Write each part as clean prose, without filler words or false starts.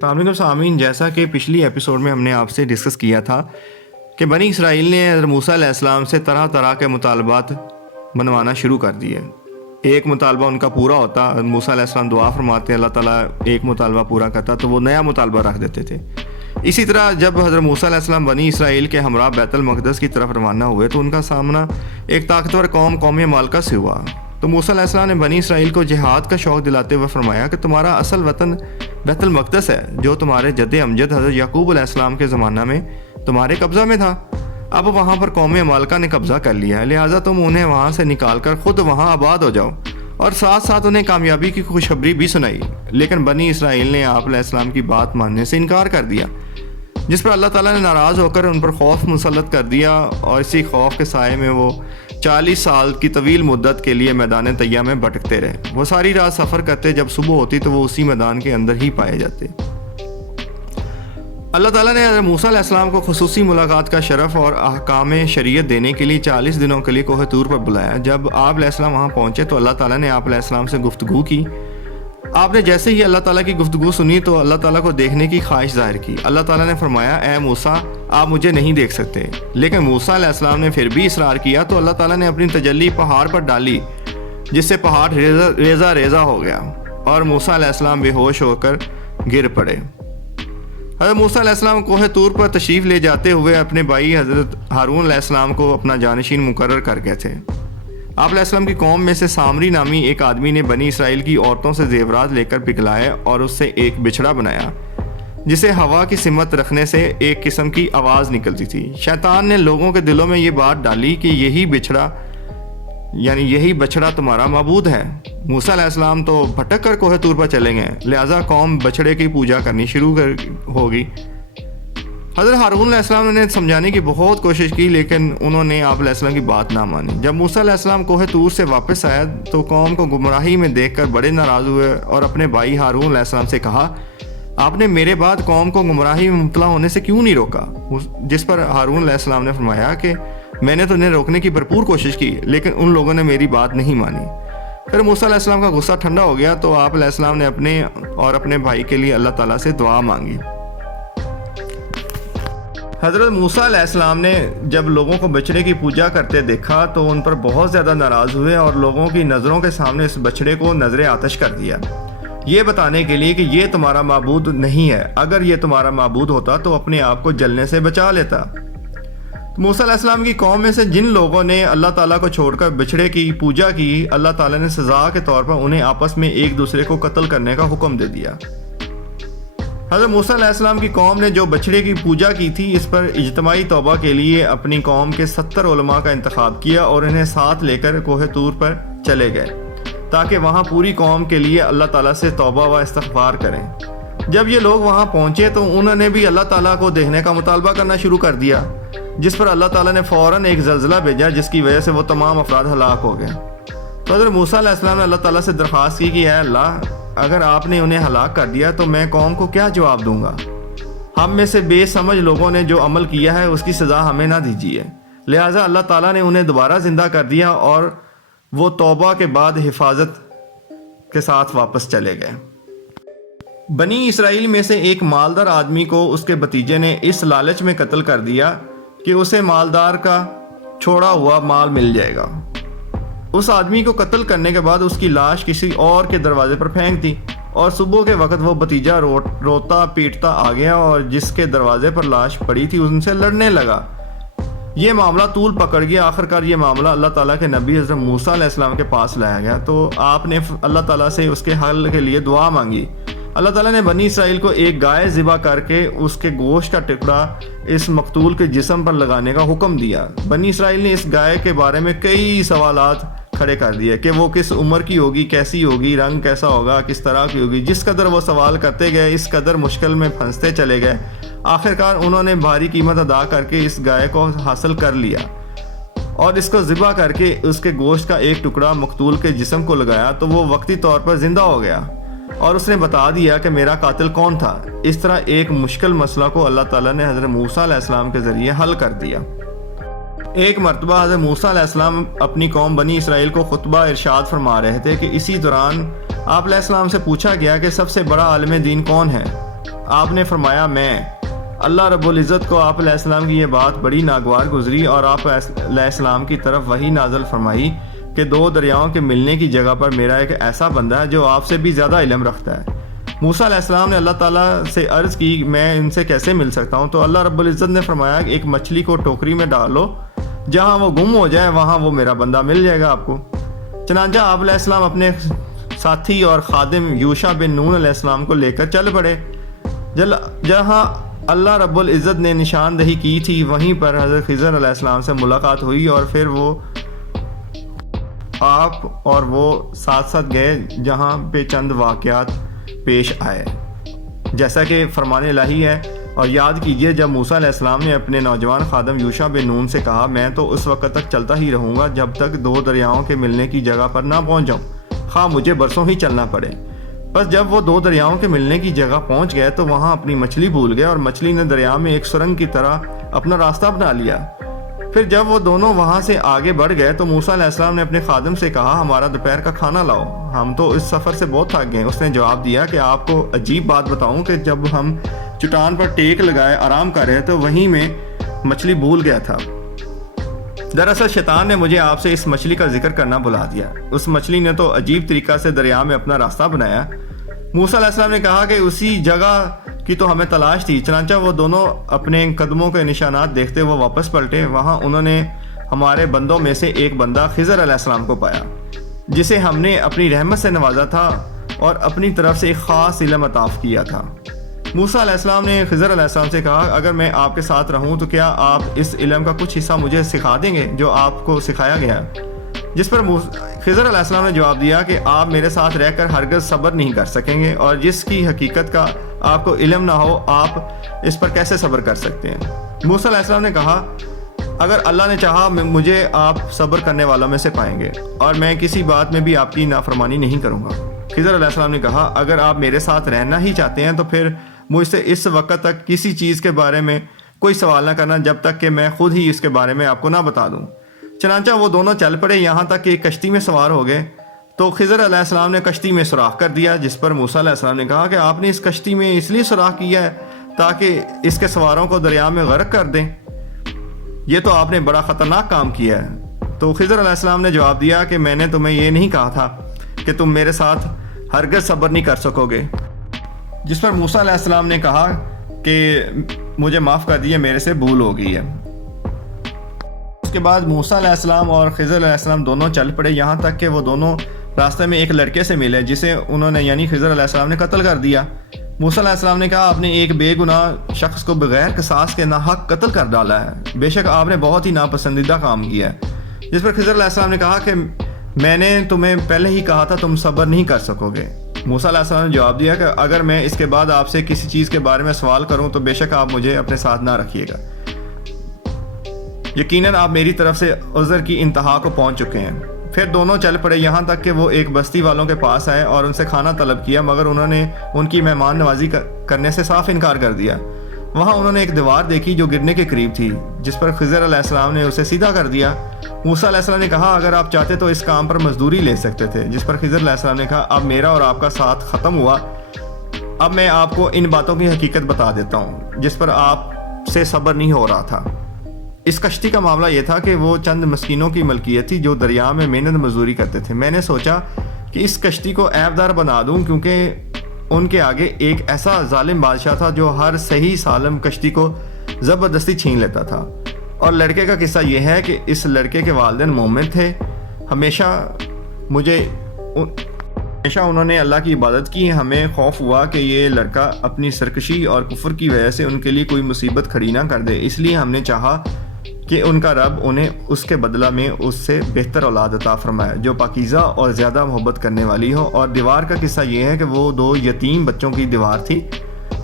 السلام علیکم سامعین، جیسا کہ پچھلی ایپیسوڈ میں ہم نے آپ سے ڈسکس کیا تھا کہ بنی اسرائیل نے حضرت موسیٰ علیہ السلام سے طرح طرح کے مطالبات منوانا شروع کر دیے۔ ایک مطالبہ ان کا پورا ہوتا، موسیٰ علیہ السلام دعا فرماتے، اللہ تعالیٰ ایک مطالبہ پورا کرتا تو وہ نیا مطالبہ رکھ دیتے تھے۔ اسی طرح جب حضرت موسیٰ علیہ السلام بنی اسرائیل کے ہمراہ بیت المقدس کی طرف روانہ ہوئے تو ان کا سامنا ایک طاقتور قوم مالکہ سے ہوا۔ تو موسیٰ علیہ السلام نے بنی اسرائیل کو جہاد کا شوق دلاتے ہوئے فرمایا کہ تمہارا اصل وطن بیت المقدس ہے، جو تمہارے جد امجد حضرت یعقوب علیہ السلام کے زمانہ میں تمہارے قبضہ میں تھا۔ اب وہاں پر قوم مالکہ نے قبضہ کر لیا ہے، لہٰذا تم انہیں وہاں سے نکال کر خود وہاں آباد ہو جاؤ، اور ساتھ ساتھ انہیں کامیابی کی خوشخبری بھی سنائی۔ لیکن بنی اسرائیل نے آپ علیہ السلام کی بات ماننے سے انکار کر دیا، جس پر اللہ تعالیٰ نے ناراض ہو کر ان پر خوف مسلط کر دیا، اور اسی خوف کے سائے میں وہ 40 سال کی طویل مدت کے لیے میدان طیہ میں بھٹکتے رہے۔ وہ ساری رات سفر کرتے، جب صبح ہوتی تو وہ اسی میدان کے اندر ہی پائے جاتے۔ اللہ تعالیٰ نے حضرت موسیٰ علیہ السلام کو خصوصی ملاقات کا شرف اور احکام شریعت دینے کے لیے 40 دنوں کے لیے کوہ طور پر بلایا۔ جب آپ علیہ السلام وہاں پہنچے تو اللہ تعالیٰ نے آپ علیہ السلام سے گفتگو کی۔ آپ نے جیسے ہی اللہ تعالیٰ کی گفتگو سنی تو اللہ تعالیٰ کو دیکھنے کی خواہش ظاہر کی۔ اللہ تعالیٰ نے فرمایا، اے موسیٰ، آپ مجھے نہیں دیکھ سکتے۔ لیکن موسیٰ علیہ السلام نے پھر بھی اصرار کیا تو اللہ تعالیٰ نے اپنی تجلی پہاڑ پر ڈالی، جس سے پہاڑ ریزہ ریزہ ہو گیا اور موسیٰ علیہ السلام بے ہوش ہو کر گر پڑے۔ حضرت موسیٰ علیہ السلام کوہ طور پر تشریف لے جاتے ہوئے اپنے بھائی حضرت ہارون علیہ السلام کو اپنا جانشین مقرر کر گئے تھے۔ آپ علیہ السلام کی قوم میں سے سامری نامی ایک آدمی نے بنی اسرائیل کی عورتوں سے زیورات لے کر پگھلائے اور اس سے ایک بچھڑا بنایا، جسے ہوا کی سمت رکھنے سے ایک قسم کی آواز نکلتی تھی۔ شیطان نے لوگوں کے دلوں میں یہ بات ڈالی کہ یہی بچھڑا تمہارا معبود ہے۔ موسیٰ علیہ السلام تو بھٹک کر کوہ طور پر چلے گئے، لہٰذا قوم بچھڑے کی پوجا کرنی شروع ہوگی۔ حضرت ہارون علیہ السلام نے سمجھانے کی بہت کوشش کی، لیکن انہوں نے آپ علیہ السلام کی بات نہ مانی۔ جب موسیٰ علیہ السلام کوہ طور سے واپس آیا تو قوم کو گمراہی میں دیکھ کر بڑے ناراض ہوئے اور اپنے بھائی ہارون علیہ السلام سے کہا، آپ نے میرے بعد قوم کو گمراہی میں مبتلا ہونے سے کیوں نہیں روکا؟ جس پر ہارون علیہ السلام نے فرمایا کہ میں نے تو انہیں روکنے کی بھرپور کوشش کی، لیکن ان لوگوں نے میری بات نہیں مانی۔ پھر موسیٰ علیہ السلام کا غصہ ٹھنڈا ہو گیا تو آپ علیہ السلام نے اپنے بھائی کے لیے اللہ تعالیٰ سے دعا مانگی۔ حضرت موسیٰ علیہ السلام نے جب لوگوں کو بچڑے کی پوجا کرتے دیکھا تو ان پر بہت زیادہ ناراض ہوئے اور لوگوں کی نظروں کے سامنے اس بچڑے کو نظر آتش کر دیا، یہ بتانے کے لیے کہ یہ تمہارا معبود نہیں ہے۔ اگر یہ تمہارا معبود ہوتا تو اپنے آپ کو جلنے سے بچا لیتا۔ موسیٰ علیہ السلام کی قوم میں سے جن لوگوں نے اللہ تعالیٰ کو چھوڑ کر بچڑے کی پوجا کی، اللہ تعالیٰ نے سزا کے طور پر انہیں آپس میں ایک دوسرے کو قتل کرنے کا حکم دے دیا۔ حضرت موسیٰ علیہ السلام کی قوم نے جو بچڑے کی پوجا کی تھی، اس پر اجتماعی توبہ کے لیے اپنی قوم کے 70 علماء کا انتخاب کیا اور انہیں ساتھ لے کر کوہ طور پر چلے گئے تاکہ وہاں پوری قوم کے لیے اللہ تعالیٰ سے توبہ و استغفار کریں۔ جب یہ لوگ وہاں پہنچے تو انہوں نے بھی اللہ تعالیٰ کو دیکھنے کا مطالبہ کرنا شروع کر دیا، جس پر اللہ تعالیٰ نے فوراً ایک زلزلہ بھیجا، جس کی وجہ سے وہ تمام افراد ہلاک ہو گئے۔ تو حضرت موسیٰ علیہ السلام نے اللہ تعالیٰ سے درخواست کی کہ اے اللہ، اگر آپ نے انہیں ہلاک کر دیا تو میں قوم کو کیا جواب دوں گا؟ ہم میں سے بے سمجھ لوگوں نے جو عمل کیا ہے اس کی سزا ہمیں نہ دیجیے۔ لہٰذا اللہ تعالیٰ نے انہیں دوبارہ زندہ کر دیا اور وہ توبہ کے بعد حفاظت کے ساتھ واپس چلے گئے۔ بنی اسرائیل میں سے ایک مالدار آدمی کو اس کے بھتیجے نے اس لالچ میں قتل کر دیا کہ اسے مالدار کا چھوڑا ہوا مال مل جائے گا۔ اس آدمی کو قتل کرنے کے بعد اس کی لاش کسی اور کے دروازے پر پھینک دی، اور صبح کے وقت وہ بھتیجا روتا پیٹتا آ گیا اور جس کے دروازے پر لاش پڑی تھی ان سے لڑنے لگا۔ یہ معاملہ طول پکڑ گیا۔ آخرکار یہ معاملہ اللہ تعالیٰ کے نبی حضرت موسیٰ علیہ السلام کے پاس لایا گیا تو آپ نے اللہ تعالیٰ سے اس کے حل کے لیے دعا مانگی۔ اللہ تعالیٰ نے بنی اسرائیل کو ایک گائے ذبح کر کے اس کے گوشت کا ٹکڑا اس مقتول کے جسم پر لگانے کا حکم دیا۔ بنی اسرائیل نے اس گائے کے بارے میں کئی سوالات کھڑے کر دیے کہ وہ کس عمر کی ہوگی، کیسی ہوگی، رنگ کیسا ہوگا، کس طرح کی ہوگی۔ جس قدر وہ سوال کرتے گئے اس قدر مشکل میں پھنستے چلے گئے۔ آخرکار انہوں نے بھاری قیمت ادا کر کے اس گائے کو حاصل کر لیا اور اس کو ذبح کر کے اس کے گوشت کا ایک ٹکڑا مقتول کے جسم کو لگایا تو وہ وقتی طور پر زندہ ہو گیا اور اس نے بتا دیا کہ میرا قاتل کون تھا۔ اس طرح ایک مشکل مسئلہ کو اللہ تعالیٰ نے حضرت موسیٰ علیہ السلام کے ذریعے حل کر دیا۔ ایک مرتبہ حضرت موسیٰ علیہ السلام اپنی قوم بنی اسرائیل کو خطبہ ارشاد فرما رہے تھے کہ اسی دوران آپ علیہ السلام سے پوچھا گیا کہ سب سے بڑا عالم دین کون ہے؟ آپ نے فرمایا میں اللہ رب العزت کو آپ علیہ السلام کی یہ بات بڑی ناگوار گزری اور آپ علیہ السلام کی طرف وحی نازل فرمائی کہ 2 دریاؤں کے ملنے کی جگہ پر میرا ایک ایسا بندہ ہے جو آپ سے بھی زیادہ علم رکھتا ہے۔ موسیٰ علیہ السلام نے اللہ تعالیٰ سے عرض کی میں ان سے کیسے مل سکتا ہوں؟ تو اللہ رب العزت نے فرمایا کہ ایک مچھلی کو ٹوکری میں ڈالو، جہاں وہ گم ہو جائے وہاں وہ میرا بندہ مل جائے گا آپ کو۔ چنانچہ آپ علیہ السلام اپنے ساتھی اور خادم یوشع بن نون علیہ السلام کو لے کر چل پڑے۔ جہاں اللہ رب العزت نے نشاندہی کی تھی وہیں پر حضرت خضر علیہ السلام سے ملاقات ہوئی، اور پھر وہ آپ اور وہ ساتھ ساتھ گئے جہاں پہ چند واقعات پیش آئے جیسا کہ فرمان الہی ہے۔ اور یاد کیجئے جب موسیٰ علیہ السلام نے اپنے نوجوان خادم یوشع بن نون سے کہا میں تو اس وقت تک چلتا ہی رہوں گا جب تک 2 دریاؤں کے ملنے کی جگہ پر نہ پہنچ جاؤں، خواہ مجھے برسوں ہی چلنا پڑے۔ بس جب وہ 2 دریاؤں کے ملنے کی جگہ پہنچ گئے تو وہاں اپنی مچھلی بھول گئے، اور مچھلی نے دریا میں ایک سرنگ کی طرح اپنا راستہ بنا لیا۔ پھر جب وہ دونوں وہاں سے آگے بڑھ گئے تو موسیٰ علیہ السلام نے اپنے خادم سے کہا ہمارا دوپہر کا کھانا لاؤ، ہم تو اس سفر سے بہت تھک گئے۔ اس نے جواب دیا کہ آپ کو عجیب بات بتاؤں کہ جب ہم چٹان پر ٹیک لگائے آرام کر رہے تو وہیں میں مچھلی بھول گیا تھا۔ دراصل شیطان نے مجھے آپ سے اس مچھلی کا ذکر کرنا بلا دیا۔ اس مچھلی نے تو عجیب طریقہ سے دریا میں اپنا راستہ بنایا۔ موسیٰ علیہ السلام نے کہا کہ اسی جگہ کی تو ہمیں تلاش تھی۔ چنانچہ وہ دونوں اپنے قدموں کے نشانات دیکھتے ہوئے واپس پلٹے۔ وہاں انہوں نے ہمارے بندوں میں سے ایک بندہ خضر علیہ السلام کو پایا جسے ہم نے اپنی رحمت سے نوازا تھا اور اپنی طرف سے ایک خاص علم عطا کیا تھا۔ موسیٰ علیہ السلام نے خضر علیہ السلام سے کہا اگر میں آپ کے ساتھ رہوں تو کیا آپ اس علم کا کچھ حصہ مجھے سکھا دیں گے جو آپ کو سکھایا گیا؟ جس پر خضر علیہ السلام نے جواب دیا کہ آپ میرے ساتھ رہ کر ہرگز صبر نہیں کر سکیں گے، اور جس کی حقیقت کا آپ کو علم نہ ہو آپ اس پر کیسے صبر کر سکتے ہیں؟ موسیٰ علیہ السلام نے کہا اگر اللہ نے چاہا مجھے آپ صبر کرنے والوں میں سے پائیں گے، اور میں کسی بات میں بھی آپ کی نافرمانی نہیں کروں گا۔ خضر علیہ السلام نے کہا اگر آپ میرے ساتھ رہنا ہی چاہتے ہیں تو پھر مجھ سے اس وقت تک کسی چیز کے بارے میں کوئی سوال نہ کرنا جب تک کہ میں خود ہی اس کے بارے میں آپ کو نہ بتا دوں۔ چنانچہ وہ دونوں چل پڑے یہاں تک کہ ایک کشتی میں سوار ہو گئے تو خضر علیہ السلام نے کشتی میں سوراخ کر دیا، جس پر موسیٰ علیہ السلام نے کہا کہ آپ نے اس کشتی میں اس لیے سوراخ کیا ہے تاکہ اس کے سواروں کو دریا میں غرق کر دیں، یہ تو آپ نے بڑا خطرناک کام کیا ہے۔ تو خضر علیہ السلام نے جواب دیا کہ میں نے تمہیں یہ نہیں کہا تھا کہ تم میرے ساتھ ہرگز صبر نہیں کر سکو گے؟ جس پر موسیٰ علیہ السلام نے کہا کہ مجھے معاف کر دیجیے، میرے سے بھول ہو گئی ہے۔ اس کے بعد موسیٰ علیہ السلام اور خضر علیہ السلام دونوں چل پڑے یہاں تک کہ وہ دونوں راستے میں ایک لڑکے سے ملے جسے انہوں نے یعنی خضر علیہ السلام نے قتل کر دیا۔ موسیٰ علیہ السلام نے کہا آپ نے ایک بے گناہ شخص کو بغیر قصاص کے ناحق قتل کر ڈالا ہے، بے شک آپ نے بہت ہی ناپسندیدہ کام کیا ہے۔ جس پر خضر علیہ السلام نے کہا کہ میں نے تمہیں پہلے ہی کہا تھا تم صبر نہیں کر سکو گے۔ موسیٰ علیہ السلام نے جواب دیا کہ اگر میں اس کے بعد آپ سے کسی چیز کے بارے میں سوال کروں تو بے شک آپ مجھے اپنے ساتھ نہ رکھیے گا، یقیناً آپ میری طرف سے عذر کی انتہا کو پہنچ چکے ہیں۔ پھر دونوں چل پڑے یہاں تک کہ وہ ایک بستی والوں کے پاس آئے اور ان سے کھانا طلب کیا، مگر انہوں نے ان کی مہمان نوازی کرنے سے صاف انکار کر دیا۔ وہاں انہوں نے ایک دیوار دیکھی جو گرنے کے قریب تھی، جس پر خضر علیہ السلام نے اسے سیدھا کر دیا۔ موسیٰ علیہ السلام نے کہا اگر آپ چاہتے تو اس کام پر مزدوری لے سکتے تھے، جس پر خضر علیہ السلام نے کہا اب میرا اور آپ کا ساتھ ختم ہوا، اب میں آپ کو ان باتوں کی حقیقت بتا دیتا ہوں جس پر آپ سے صبر نہیں ہو رہا تھا۔ اس کشتی کا معاملہ یہ تھا کہ وہ چند مسکینوں کی ملکیت تھی جو دریا میں محنت مزدوری کرتے تھے۔ میں نے سوچا کہ اس کشتی کو عیبدار بنا دوں کیونکہ ان کے آگے ایک ایسا ظالم بادشاہ تھا جو ہر صحیح سالم کشتی کو زبردستی چھین لیتا تھا۔ اور لڑکے کا قصہ یہ ہے کہ اس لڑکے کے والدین مومن تھے، ہمیشہ انہوں نے اللہ کی عبادت کی۔ ہمیں خوف ہوا کہ یہ لڑکا اپنی سرکشی اور کفر کی وجہ سے ان کے لیے کوئی مصیبت کھڑی نہ کر دے، اس لیے ہم نے چاہا کہ ان کا رب انہیں اس کے بدلہ میں اس سے بہتر اولاد عطا فرمائے جو پاکیزہ اور زیادہ محبت کرنے والی ہو۔ اور دیوار کا قصہ یہ ہے کہ وہ 2 یتیم بچوں کی دیوار تھی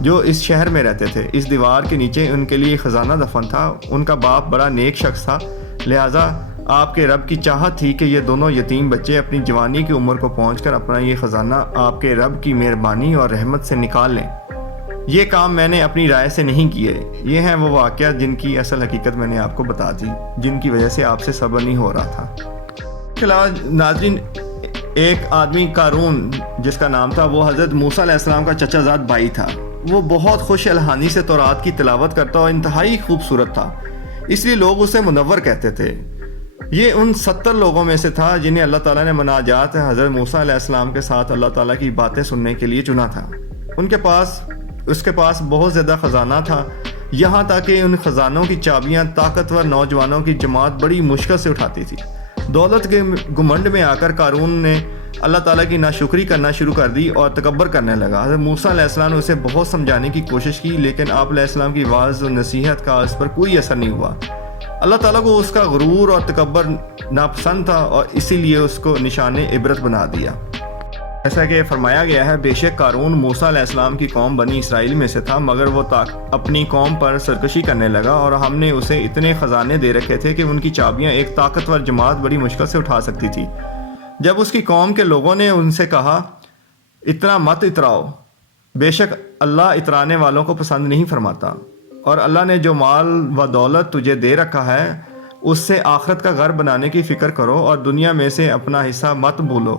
جو اس شہر میں رہتے تھے۔ اس دیوار کے نیچے ان کے لیے خزانہ دفن تھا۔ ان کا باپ بڑا نیک شخص تھا، لہٰذا آپ کے رب کی چاہت تھی کہ یہ دونوں یتیم بچے اپنی جوانی کی عمر کو پہنچ کر اپنا یہ خزانہ آپ کے رب کی مہربانی اور رحمت سے نکال لیں۔ یہ کام میں نے اپنی رائے سے نہیں کیے، یہ ہیں وہ واقعات جن کی اصل حقیقت میں نے آپ کو بتا دی، جن کی وجہ سے آپ سے صبر نہیں ہو رہا تھا۔ اس کے علاوہ ناظرین، ایک آدمی قارون جس کا نام تھا وہ حضرت موسیٰ علیہ السلام کا چچا زاد بھائی تھا۔ وہ بہت خوش الحانی سے تورات کی تلاوت کرتا اور انتہائی خوبصورت تھا، اس لیے لوگ اسے منور کہتے تھے۔ یہ ان 70 لوگوں میں سے تھا جنہیں اللہ تعالیٰ نے مناجات حضرت موسیٰ علیہ السلام کے ساتھ اللہ تعالیٰ کی باتیں سننے کے لیے چنا تھا۔ اس کے پاس بہت زیادہ خزانہ تھا، یہاں تک کہ ان خزانوں کی چابیاں طاقتور نوجوانوں کی جماعت بڑی مشکل سے اٹھاتی تھی۔ دولت کے گھمنڈ میں آ کر قارون نے اللہ تعالیٰ کی ناشکری کرنا شروع کر دی اور تکبر کرنے لگا۔ حضرت موسیٰ علیہ السلام نے اسے بہت سمجھانے کی کوشش کی، لیکن آپ علیہ السلام کی واعظ و نصیحت کا اس پر کوئی اثر نہیں ہوا۔ اللہ تعالیٰ کو اس کا غرور اور تکبر ناپسند تھا اور اسی لیے اس کو نشان عبرت بنا دیا۔ جیسا کہ فرمایا گیا ہے، بے شک قارون موسیٰ علیہ السلام کی قوم بنی اسرائیل میں سے تھا، مگر وہ اپنی قوم پر سرکشی کرنے لگا، اور ہم نے اسے اتنے خزانے دے رکھے تھے کہ ان کی چابیاں ایک طاقتور جماعت بڑی مشکل سے اٹھا سکتی تھی۔ جب اس کی قوم کے لوگوں نے ان سے کہا اتنا مت اتراؤ، بے شک اللہ اترانے والوں کو پسند نہیں فرماتا، اور اللہ نے جو مال و دولت تجھے دے رکھا ہے اس سے آخرت کا گھر بنانے کی فکر کرو، اور دنیا میں سے اپنا حصہ مت بھولو،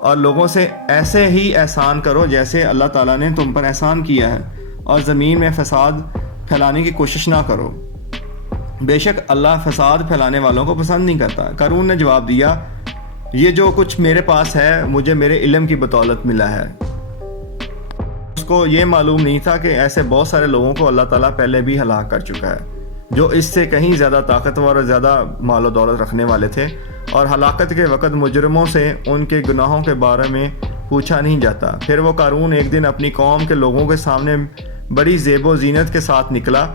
اور لوگوں سے ایسے ہی احسان کرو جیسے اللہ تعالیٰ نے تم پر احسان کیا ہے، اور زمین میں فساد پھیلانے کی کوشش نہ کرو، بے شک اللہ فساد پھیلانے والوں کو پسند نہیں کرتا۔ قارون نے جواب دیا، یہ جو کچھ میرے پاس ہے مجھے میرے علم کی بدولت ملا ہے۔ اس کو یہ معلوم نہیں تھا کہ ایسے بہت سارے لوگوں کو اللہ تعالیٰ پہلے بھی ہلاک کر چکا ہے جو اس سے کہیں زیادہ طاقتور اور زیادہ مال و دولت رکھنے والے تھے، اور ہلاکت کے وقت مجرموں سے ان کے گناہوں کے بارے میں پوچھا نہیں جاتا۔ پھر وہ قارون ایک دن اپنی قوم کے لوگوں کے سامنے بڑی زیب و زینت کے ساتھ نکلا۔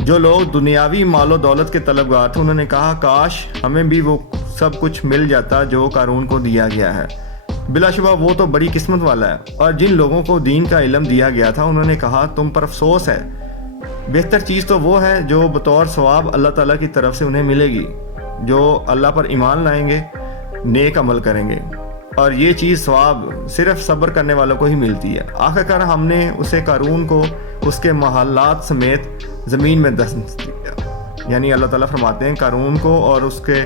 جو لوگ دنیاوی مال و دولت کے طلبگار تھے انہوں نے کہا کاش ہمیں بھی وہ سب کچھ مل جاتا جو قارون کو دیا گیا ہے، بلا شبہ وہ تو بڑی قسمت والا ہے۔ اور جن لوگوں کو دین کا علم دیا گیا تھا انہوں نے کہا تم پر افسوس ہے، بہتر چیز تو وہ ہے جو بطور ثواب اللہ تعالیٰ کی طرف سے انہیں ملے گی، جو اللہ پر ایمان لائیں گے، نیک عمل کریں گے، اور یہ چیز ثواب صرف صبر کرنے والوں کو ہی ملتی ہے۔ آخرکار ہم نے اسے قارون کو اس کے محلات سمیت زمین میں دفن دیا۔ یعنی اللہ تعالیٰ فرماتے ہیں قارون کو اور اس کے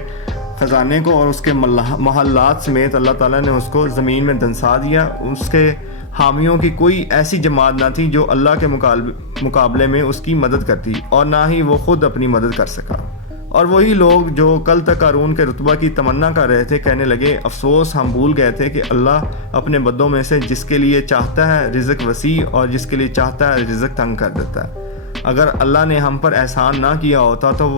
خزانے کو اور اس کے محلات سمیت اللہ تعالیٰ نے اس کو زمین میں دنسا دیا۔ اس کے حامیوں کی کوئی ایسی جماعت نہ تھی جو اللہ کے مقابلے میں اس کی مدد کرتی، اور نہ ہی وہ خود اپنی مدد کر سکا۔ اور وہی لوگ جو کل تک قارون کے رتبہ کی تمنا کر رہے تھے کہنے لگے افسوس ہم بھول گئے تھے کہ اللہ اپنے بندوں میں سے جس کے لیے چاہتا ہے رزق وسیع اور جس کے لیے چاہتا ہے رزق تنگ کر دیتا ہے۔ اگر اللہ نے ہم پر احسان نہ کیا ہوتا تو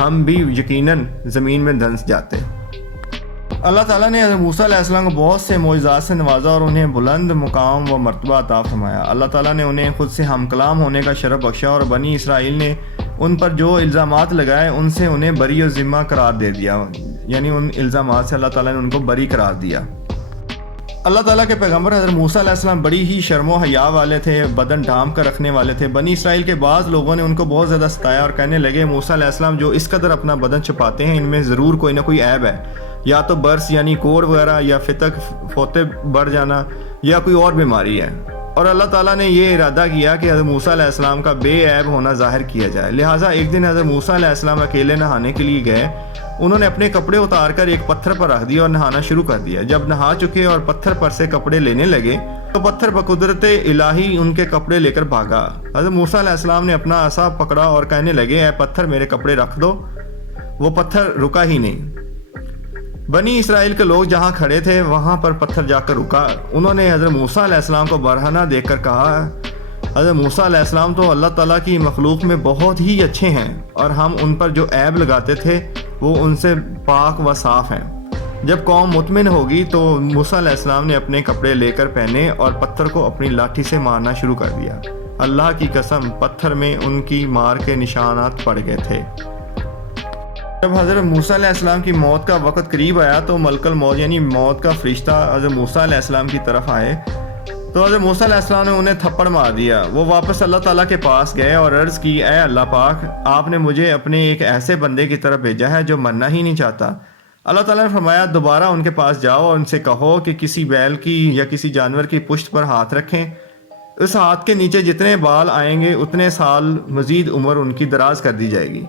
ہم بھی یقیناً زمین میں دھنس جاتے۔ اللہ تعالیٰ نے حضرت موسیٰ علیہ السلام کو بہت سے معجزات سے نوازا اور انہیں بلند مقام و مرتبہ عطا فرمایا۔ اللہ تعالیٰ نے انہیں خود سے ہم کلام ہونے کا شرف بخشا، اور بنی اسرائیل نے ان پر جو الزامات لگائے ان سے انہیں بری و ذمہ قرار دے دیا، یعنی ان الزامات سے اللہ تعالیٰ نے ان کو بری قرار دیا۔ اللہ تعالیٰ کے پیغمبر حضرت موسیٰ علیہ السلام بڑی ہی شرم و حیا والے تھے، بدن ڈھانپ کر رکھنے والے تھے۔ بنی اسرائیل کے بعض لوگوں نے ان کو بہت زیادہ ستایا اور کہنے لگے موسیٰ علیہ السلام جو اس قدر اپنا بدن چھپاتے ہیں ان میں ضرور کوئی نہ کوئی عیب ہے، یا تو برس یعنی کوڑ وغیرہ، یا فتق فوتے بڑھ جانا، یا کوئی اور بیماری ہے۔ اور اللہ تعالیٰ نے یہ ارادہ کیا کہ حضرت موسیٰ علیہ السلام کا بے عیب ہونا ظاہر کیا جائے، لہٰذا ایک دن حضرت موسیٰ علیہ السلام اکیلے نہانے کے لیے گئے۔ انہوں نے اپنے کپڑے اتار کر ایک پتھر پر رکھ دیا اور نہانا شروع کر دیا۔ جب نہا چکے اور پتھر پر سے کپڑے لینے لگے تو پتھر بقدرت الہی ان کے کپڑے لے کر بھاگا۔ حضرت موسیٰ علیہ السلام نے اپنا عصا پکڑا اور کہنے لگے اے پتھر میرے کپڑے رکھ دو۔ وہ پتھر رکا ہی نہیں۔ بنی اسرائیل کے لوگ جہاں کھڑے تھے وہاں پر پتھر جا کر رکا۔ انہوں نے حضرت موسیٰ علیہ السلام کو برہنہ دیکھ کر کہا حضرت موسیٰ علیہ السلام تو اللہ تعالیٰ کی مخلوق میں بہت ہی اچھے ہیں، اور ہم ان پر جو عیب لگاتے تھے وہ ان سے پاک و صاف ہیں۔ جب قوم مطمئن ہوگی تو موسیٰ علیہ السلام نے اپنے کپڑے لے کر پہنے اور پتھر کو اپنی لاٹھی سے مارنا شروع کر دیا۔ اللہ کی قسم پتھر میں ان کی مار کے نشانات پڑ گئے تھے۔ جب حضرت موسیٰ علیہ السلام کی موت کا وقت قریب آیا تو ملک الموت یعنی موت کا فرشتہ حضرت موسیٰ علیہ السلام کی طرف آئے تو حضرت موسیٰ علیہ السلام نے انہیں تھپڑ مار دیا۔ وہ واپس اللہ تعالیٰ کے پاس گئے اور عرض کی اے اللہ پاک آپ نے مجھے اپنے ایک ایسے بندے کی طرف بھیجا ہے جو مرنا ہی نہیں چاہتا۔ اللہ تعالیٰ نے فرمایا دوبارہ ان کے پاس جاؤ اور ان سے کہو کہ کسی بیل کی یا کسی جانور کی پشت پر ہاتھ رکھیں، اس ہاتھ کے نیچے جتنے بال آئیں گے اتنے سال مزید عمر ان کی دراز کر دی جائے گی۔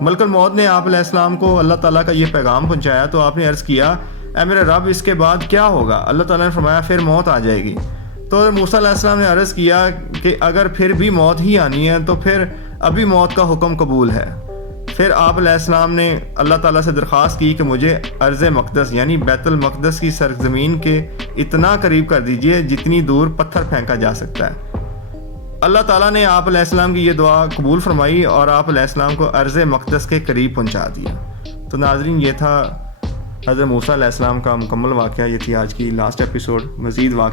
ملک الموت نے آپ علیہ السلام کو اللہ تعالیٰ کا یہ پیغام پہنچایا تو آپ نے عرض کیا اے میرے رب اس کے بعد کیا ہوگا؟ اللہ تعالیٰ نے فرمایا پھر موت آ جائے گی۔ تو موسیٰ علیہ السلام نے عرض کیا کہ اگر پھر بھی موت ہی آنی ہے تو پھر ابھی موت کا حکم قبول ہے۔ پھر آپ علیہ السلام نے اللہ تعالیٰ سے درخواست کی کہ مجھے ارض مقدس یعنی بیت المقدس کی سرزمین کے اتنا قریب کر دیجئے جتنی دور پتھر پھینکا جا سکتا ہے۔ اللہ تعالیٰ نے آپ علیہ السلام کی یہ دعا قبول فرمائی اور آپ علیہ السلام کو ارض مقدس کے قریب پہنچا دیا۔ تو ناظرین، یہ تھا حضرت موسیٰ علیہ السلام کا مکمل واقعہ، یہ تھی آج کی لاسٹ ایپیسوڈ۔ مزید واقعہ